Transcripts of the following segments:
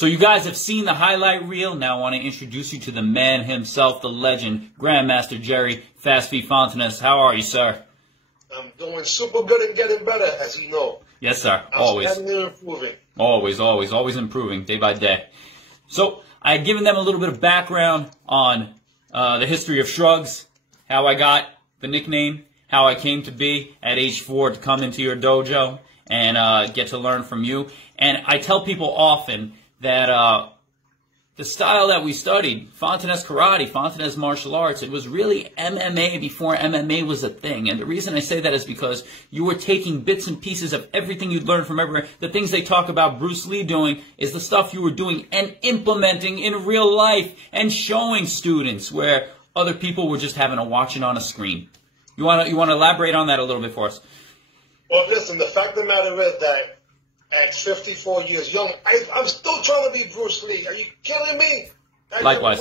So you guys have seen the highlight reel. Now I want to introduce you to the man himself, the legend, Grandmaster Jerry Fast V Fontanez. How are you, sir? I'm doing super good and getting better, as you know. Yes, sir. Always. I'm improving. Always improving, day by day. So I had given them a little bit of background on the history of Shrugs, how I got the nickname, how I came to be at age 4 to come into your dojo and get to learn from you. And I tell people often that the style that we studied, Fontanez Karate, Fontanez Martial Arts, it was really MMA before MMA was a thing. And the reason I say that is because you were taking bits and pieces of everything you'd learned from everywhere. The things they talk about Bruce Lee doing is the stuff you were doing and implementing in real life and showing students where other people were just having to watch it on a screen. You want to elaborate on that a little bit for us? Well, listen, the fact of the matter is that at 54 years young, I'm still trying to be Bruce Lee. Are you kidding me? Likewise.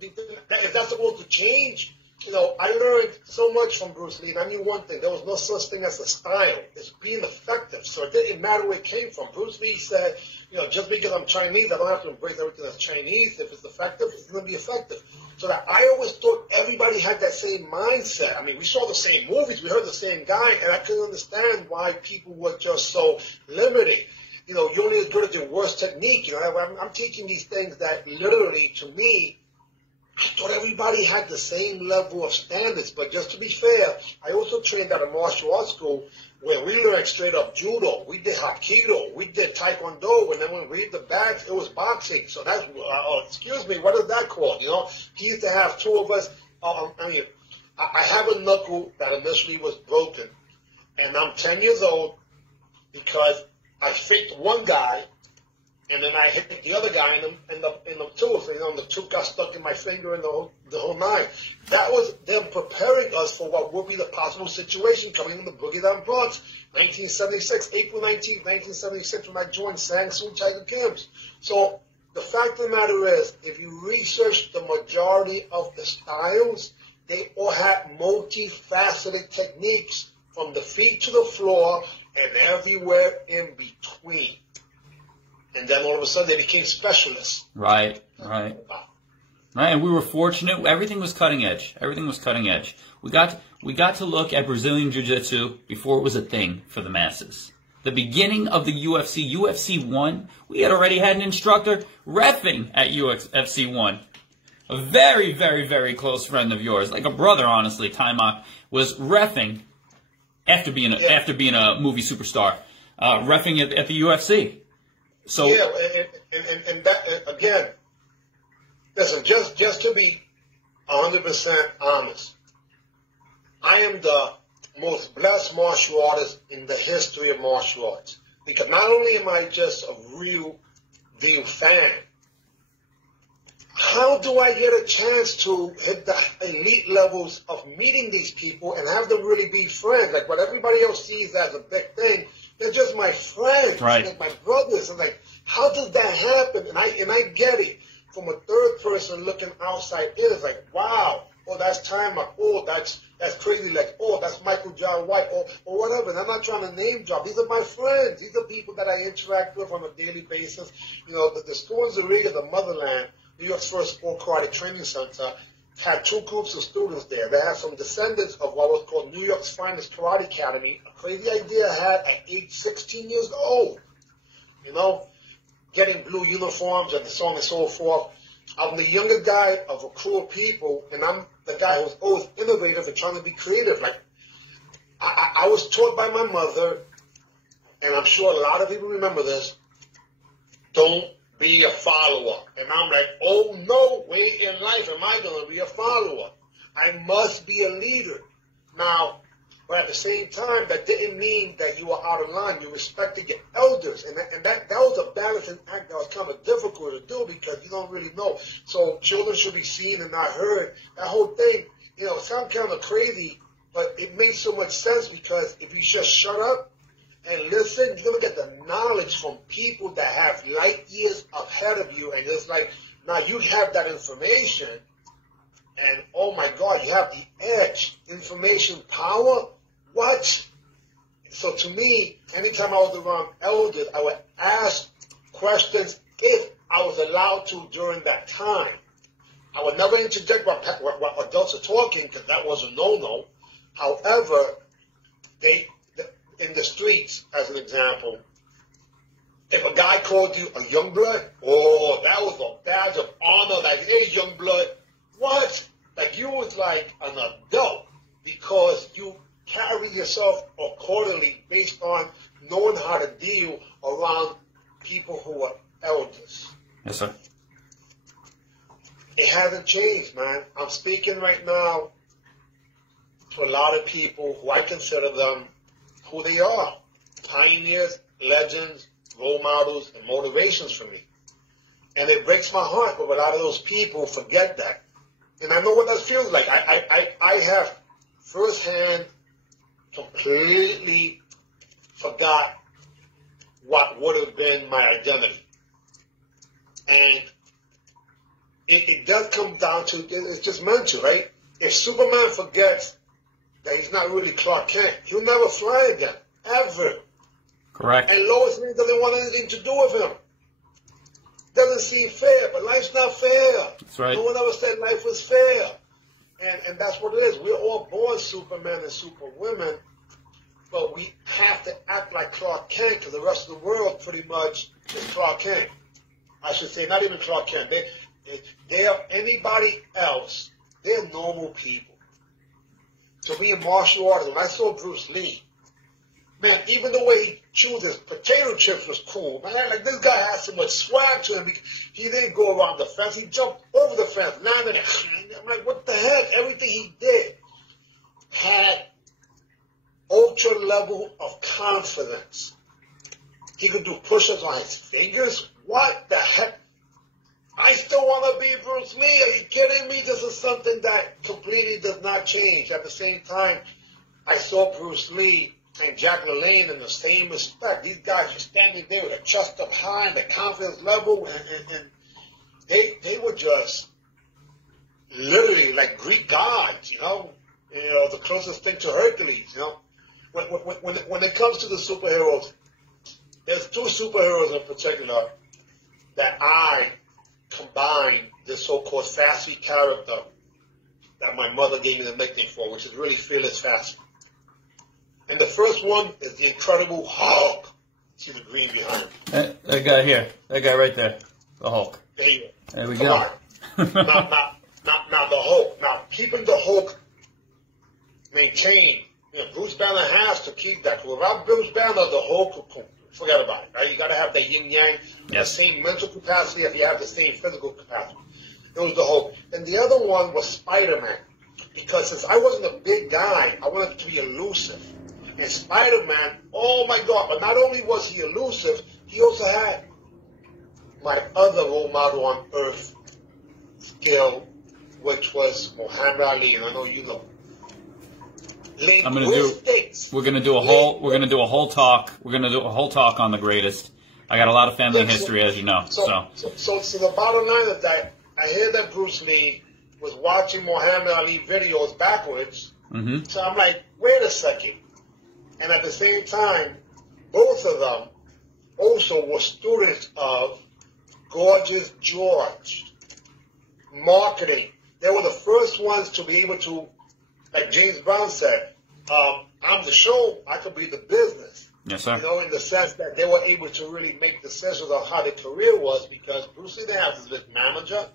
If that's supposed to change, you know, I learned so much from Bruce Lee, and I knew one thing. There was no such thing as a style. It's being effective. So it didn't matter where it came from. Bruce Lee said, you know, just because I'm Chinese, I don't have to embrace everything that's Chinese. If it's effective, it's going to be effective. So that I always thought everybody had that same mindset. I mean, we saw the same movies, we heard the same guy, and I couldn't understand why people were just so limiting. You know, you're only as good as your worst technique. You know, I'm teaching these things that literally, to me, I thought everybody had the same level of standards. But just to be fair, I also trained at a martial arts school where we learned straight up judo. We did hapkido. We did taekwondo. And then when we read the bags, it was boxing. So that's, excuse me, what is that called? You know, he used to have two of us. I have a knuckle that initially was broken. And I'm 10 years old because I faked one guy, and then I hit the other guy in the tooth. You know, and the tooth got stuck in my finger and the whole nine. That was them preparing us for what would be the possible situation coming in the Boogie Down Bronx, 1976, April 19th, 1976, when I joined Sang Soo Tiger Camps. So the fact of the matter is, if you research the majority of the styles, they all had multifaceted techniques from the feet to the floor and everywhere in between. And then all of a sudden they became specialists. Right. And we were fortunate. Everything was cutting edge. We got to look at Brazilian Jiu-Jitsu before it was a thing for the masses. The beginning of the UFC, UFC 1, we had already had an instructor reffing at UFC 1. A very, very, very close friend of yours, like a brother, honestly, Taimak, was reffing after being a movie superstar, reffing at the UFC. So yeah, and that again, listen, just to be 100% honest, I am the most blessed martial artist in the history of martial arts, because not only am I just a real deal fan, how do I get a chance to hit the elite levels of meeting these people and have them really be friends? Like what everybody else sees as a big thing, they're just my friends, right? Like my brothers. And like, how does that happen? And I get it from a third person looking outside in. It's like, wow, oh, that's Timer, oh, that's Crazy Legs, oh, that's Michael John White, or whatever. And I'm not trying to name drop. These are my friends. These are people that I interact with on a daily basis. You know, the school in Zurich, the motherland, New York's first sport karate training center, had two groups of students there. They had some descendants of what was called New York's finest karate academy, a crazy idea I had at age 16 years old. You know, getting blue uniforms and so on and so forth. I'm the younger guy of a crew of people, and I'm the guy who's always innovative and trying to be creative. Like, I was taught by my mother, and I'm sure a lot of people remember this, don't be a follower. And I'm like, oh no, way in life am I going to be a follower. I must be a leader. Now, but at the same time, that didn't mean that you were out of line. You respected your elders. And that was a balancing act that was kind of difficult to do because you don't really know. So children should be seen and not heard. That whole thing, you know, it sounds kind of crazy, but it made so much sense because if you just shut up and listen, you're going to get the knowledge from people that have light years ahead of you. And it's like, now you have that information. And, oh, my God, you have the edge, information, power. What? So to me, anytime I was around elders, I would ask questions if I was allowed to during that time. I would never interject what adults are talking because that was a no-no. However, in the streets, as an example, if a guy called you a young blood, oh, that was a badge of honor. Like, hey, young blood, what? Like, you was like an adult because you carry yourself accordingly based on knowing how to deal around people who are elders. Yes, sir. It hasn't changed, man. I'm speaking right now to a lot of people who I consider them who they are. Pioneers, legends, role models, and motivations for me. And it breaks my heart, but a lot of those people forget that. And I know what that feels like. I have firsthand completely forgot what would have been my identity. And it does come down to, it's just meant to, right? If Superman forgets that he's not really Clark Kent, he'll never fly again, ever. Correct. And Lois Lane doesn't want anything to do with him. Doesn't seem fair, but life's not fair. That's right. No one ever said life was fair. And that's what it is. We're all born Supermen and Superwomen, but we have to act like Clark Kent because the rest of the world pretty much is Clark Kent. I should say, not even Clark Kent. They are anybody else. They're normal people. To me, in martial arts, when I saw Bruce Lee, man, even the way he chewed his potato chips was cool. Man, like this guy had so much swag to him. He didn't go around the fence. He jumped over the fence, landed it. I'm like, what the heck? Everything he did had ultra level of confidence. He could do push-ups on his fingers. What the heck? I still want to be Bruce Lee. Are you kidding me? This is something that completely does not change. At the same time, I saw Bruce Lee and Jack LaLanne in the same respect. These guys were standing there with a chest up high and the confidence level, and they were just literally like Greek gods, you know, the closest thing to Hercules, you know. When it comes to the superheroes, there's two superheroes in particular that I combine this so-called Fassi character that my mother gave me the nickname for, which is really Fearless Fassi. And the first one is the Incredible Hulk. See the green behind him. That guy here. That guy right there. The Hulk. There we go. go. Now the Hulk. Now, keeping the Hulk maintained. You know, Bruce Banner has to keep that. Without Bruce Banner, the Hulk, forget about it. Right? You got to have the yin-yang, the same mental capacity if you have the same physical capacity. It was the Hulk. And the other one was Spider-Man. Because since I wasn't a big guy, I wanted to be elusive. And Spider-Man, oh my God, but not only was he elusive, he also had my other role model on earth skill, which was Muhammad Ali, and I know you know. We're gonna do a whole talk on the greatest. I got a lot of family history, as you know. So the bottom line is that I hear that Bruce Lee was watching Muhammad Ali videos backwards. Mm-hmm. So I'm like, wait a second. And at the same time, both of them also were students of Gorgeous George, marketing. They were the first ones to be able to, like James Brown said, I'm the show, I could be the business. Yes, sir. You know, in the sense that they were able to really make decisions on how their career was, because Bruce Lee didn't have this big manager.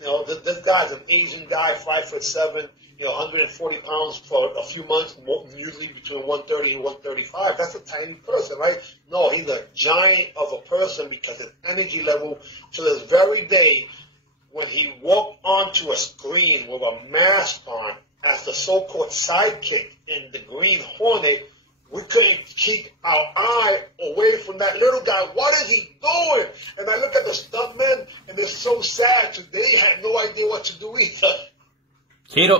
You know, this guy's an Asian guy, 5'7", 140 pounds for a few months, usually between 130 and 135. That's a tiny person, right? No, he's a giant of a person, because his energy level to this very day, when he walked onto a screen with a mask on as the so-called sidekick in the Green Hornet, we couldn't keep our eye away from that little guy. What is he doing? And I look at the stuntmen, and they're so sad. They had no idea what to do either.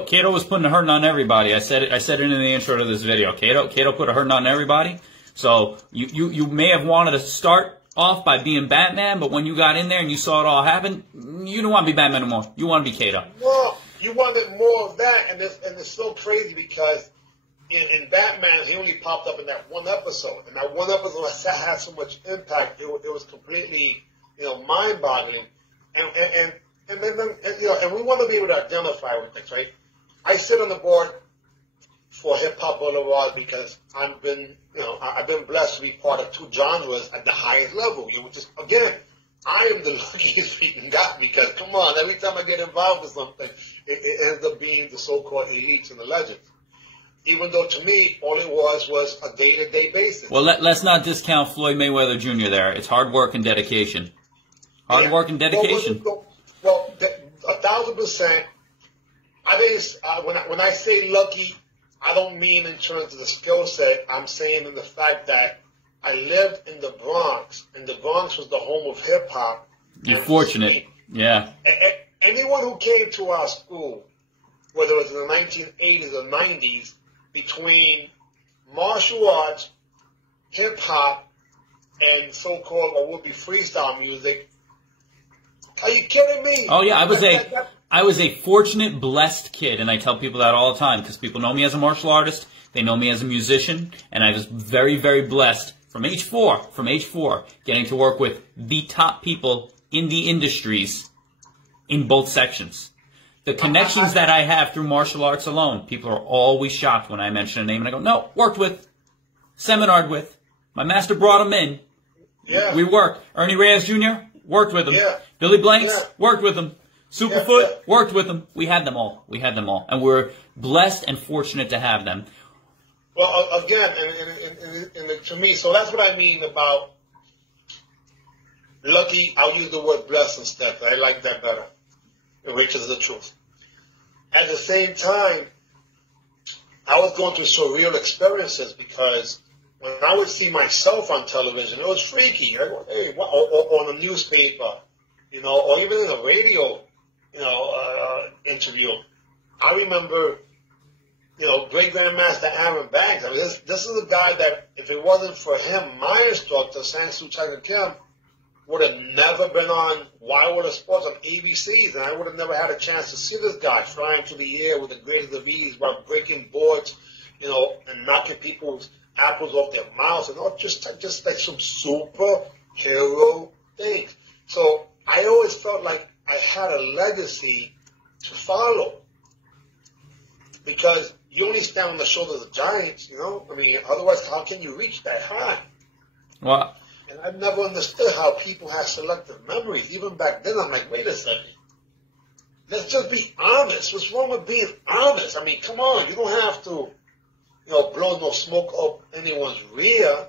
Kato was putting a hurting on everybody. I said it in the intro to this video. Kato put a hurting on everybody. So you may have wanted to start off by being Batman, but when you got in there and you saw it all happen, you don't want to be Batman anymore. You want to be Kato. Well, you wanted more of that, and it's so crazy because in Batman, he only popped up in that one episode, and that one episode had so much impact. It was completely, mind-boggling, and we want to be able to identify with things, right? I sit on the board for Hip Hop Boulevard because I've been blessed to be part of two genres at the highest level. Which is, again, I am the luckiest freaking guy, because come on, every time I get involved with something, it ends up being the so-called elites and the legends. Even though to me, all it was a day-to-day basis. Well, let's not discount Floyd Mayweather Jr. there. It's hard work and dedication. Hard work and dedication. Well, 1,000%. I think when I say lucky, I don't mean in terms of the skill set. I'm saying in the fact that I lived in the Bronx, and the Bronx was the home of hip-hop. You're fortunate. Yeah. Anyone who came to our school, whether it was in the 1980s or 90s, between martial arts, hip-hop, and so-called what would be freestyle music, are you kidding me? Oh, yeah, I was a fortunate, blessed kid, and I tell people that all the time, because people know me as a martial artist, they know me as a musician, and I was very, very blessed from age 4, getting to work with the top people in the industries in both sections. The connections that I have through martial arts alone, people are always shocked when I mention a name, and I go, no, worked with, seminared with, my master brought him in. Yeah. We worked. Ernie Reyes Jr., worked with him. Yeah. Billy Blanks, worked with him. Superfoot, worked with them. We had them all. And we're blessed and fortunate to have them. Well, again, and to me, so that's what I mean about lucky. I'll use the word blessed instead. I like that better, which is the truth. At the same time, I was going through surreal experiences, because when I would see myself on television, it was freaky. I go, hey, what? Or on a newspaper, or even in a radio, interview. I remember, Great Grandmaster Aaron Banks. I mean, this is a guy that, if it wasn't for him, my instructor, Sansu Tiger Kim, would have never been on Wild World of Sports on ABCs, and I would have never had a chance to see this guy flying through the air with the greatest of ease while breaking boards, and knocking people's apples off their mouths, and all just like some superhero things. So I always felt like I had a legacy to follow, because you only stand on the shoulders of giants, I mean, otherwise, how can you reach that high? Well, and I've never understood how people have selective memories. Even back then, I'm like, wait a second. Let's just be honest. What's wrong with being honest? I mean, come on. You don't have to, blow no smoke up anyone's rear.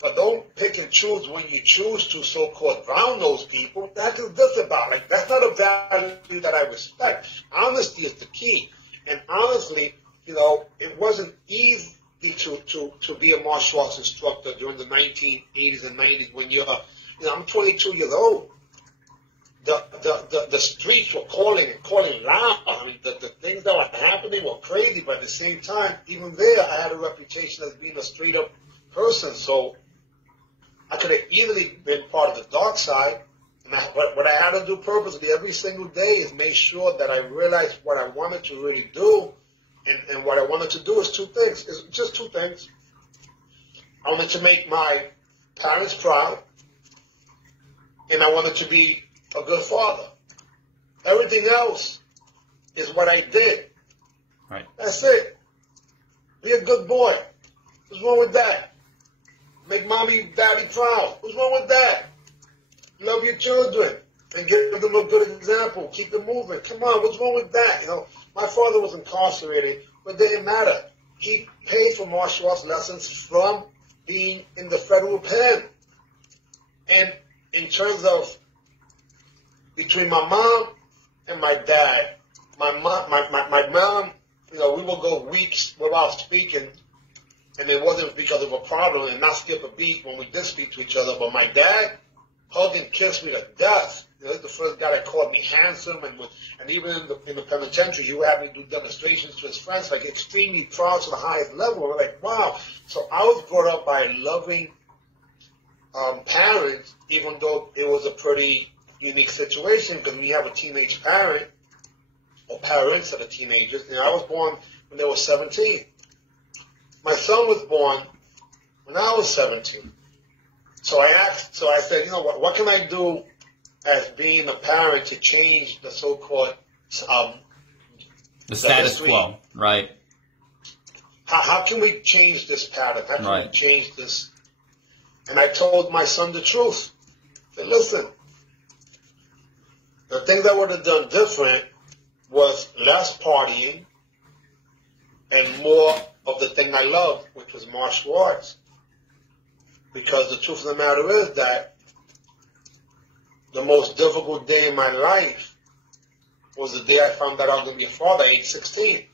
But don't pick and choose when you choose to so-called brown nose people. That's what this about. Like, that's not a value that I respect. Honesty is the key. And honestly, it wasn't easy to be a martial arts instructor during the 1980s and 90s when I'm 22 years old. The streets were calling loud. I mean, the things that were happening were crazy, but at the same time, even there, I had a reputation as being a straight up person, so I could have easily been part of the dark side, And what I had to do purposely every single day is make sure that I realized what I wanted to really do. And what I wanted to do is two things. It's just two things. I wanted to make my parents proud, and I wanted to be a good father. Everything else is what I did. Right. That's it. Be a good boy. What's wrong with that? Make mommy, daddy proud. What's wrong with that? Love your children and give them a good example. Keep them moving. Come on, what's wrong with that? You know, my father was incarcerated, but it didn't matter. He paid for martial arts lessons from being in the federal pen. And in terms of between my mom and my dad, my mom, you know, we would go weeks without speaking, and it wasn't because of a problem and not skip a beat when we did speak to each other. But my dad hugged and kissed me to death. You know, he's the first guy that called me handsome, and even in the penitentiary, he would have me do demonstrations to his friends, like extremely proud to the highest level. We're like, wow. So I was brought up by loving parents, even though it was a pretty unique situation because when you have a teenage parent, or parents that are teenagers. You know, I was born when they were 17. My son was born when I was 17. So I said, you know, what can I do as being a parent to change the so-called the status quo, right? How can we change this pattern? How can we change this? And I told my son the truth. I said, listen, the things I would have done different was less partying and more of the thing I loved, which was martial arts. Because the truth of the matter is that the most difficult day in my life was the day I found out I was going to be a father, age 16.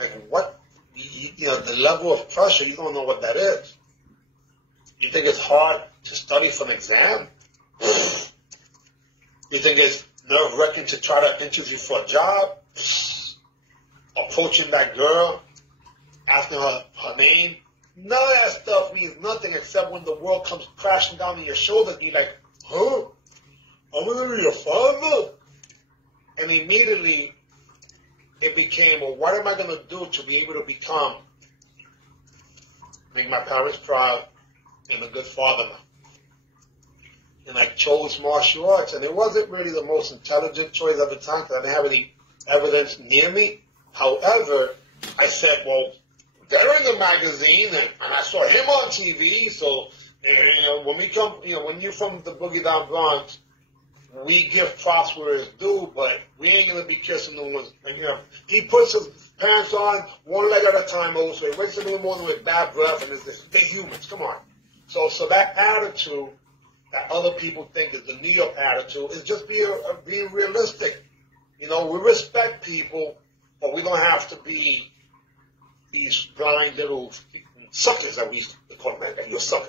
Like, what? You know, the level of pressure, you don't know what that is. You think it's hard to study for an exam? You think it's nerve-wracking to try to interview for a job? Approaching that girl, asking her name? None of that stuff means nothing except when the world comes crashing down on your shoulders and you're like, huh? I'm going to be your father? And immediately it became, well, what am I going to do to be able to make my parents proud and a good father now? And I chose martial arts, and it wasn't really the most intelligent choice at the time because I didn't have any evidence near me. However, I said, well, they're in the magazine, and I saw him on TV, so, you know, when we come, you know, when you're from the Boogie Down Bronx, we give props where it's due, but we ain't going to be kissing the ones, and, you know, he puts his pants on one leg at a time also. He wakes up in the morning with bad breath, and they're humans, come on. So that attitude that other people think is the New York attitude is just being realistic. You know, we respect people, but we don't have to be these blind little suckers that we used to call them. You're suckers.